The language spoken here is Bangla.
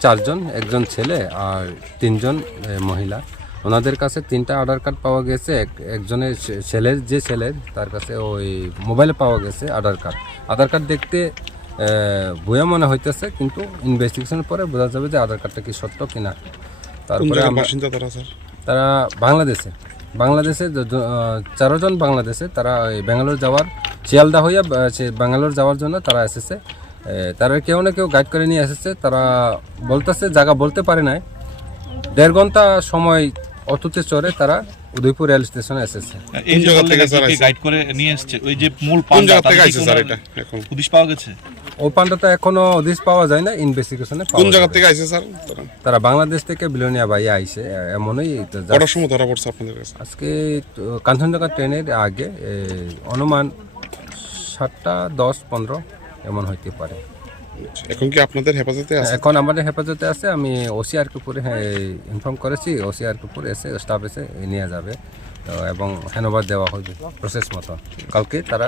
চারজন একজন ছেলে আর তিনজন মহিলা। ওনাদের কাছে তিনটা আধার কার্ড পাওয়া গেছে। এক- একজনের ছেলের যে ছেলের তার কাছে ওই মোবাইলে পাওয়া গেছে আধার কার্ড। আধার কার্ড দেখতে ভুয়া মনে হইতেছে কিন্তু ইনভেস্টিগেশনের পরে বোঝা যাবে যে আধার কার্ডটা কি সত্য কিনা। কোন তারপরে তারা বাংলাদেশে। বাংলাদেশে চারজন বাংলাদেশে তারা ওই ব্যাঙ্গালোর যাওয়ার শিয়ালদা হইয়া ব্যাঙ্গালোর যাওয়ার জন্য তারা এসেছে। তারা কেউ না কেউ গাইড করে নিয়ে এসেছে। তারা বলতেছে জায়গা বলতে পারে নাই। দেড় ঘণ্টা সময় অটোতে চড়ে তারা উদয়পুর রেল স্টেশনে এসেছে। এই জায়গা থেকে স্যার আইছে? গাইড করে নিয়ে এসছে? ওই যে মূল কোন পান্ডা থেকে আইছে স্যার এটা এখন? পুলিশ পাওয়া গেছে? ও পান্ডাটা এখনও হদিস পাওয়া যায় না ইনভেস্টিগেশনে কোন জায়গা থেকে আইছে স্যার? তারা বাংলাদেশ থেকে বিলোনিয়া আইসে এ- এমনই কটার সময় ধরা পড়ছে আপনাদের কাছে? আজকে কাঞ্চনজঙ্ঘা ট্রেনের আগে অনুমান সাতটা দশ পনেরো এমন হইতে পারে। এখন কি আপনাদের হেফাজতে আছে? এখন আমাদের হেফাজতে আছে। আমি ওসিআর কুপুরে ইনফর্ম করেছি। ওসিআর কুপুর এসে স্টাফ এসে নিয়ে যাবে। তো এবং হ্যানোভার দেওয়া হবে প্রসেস মতো। কালকে তারা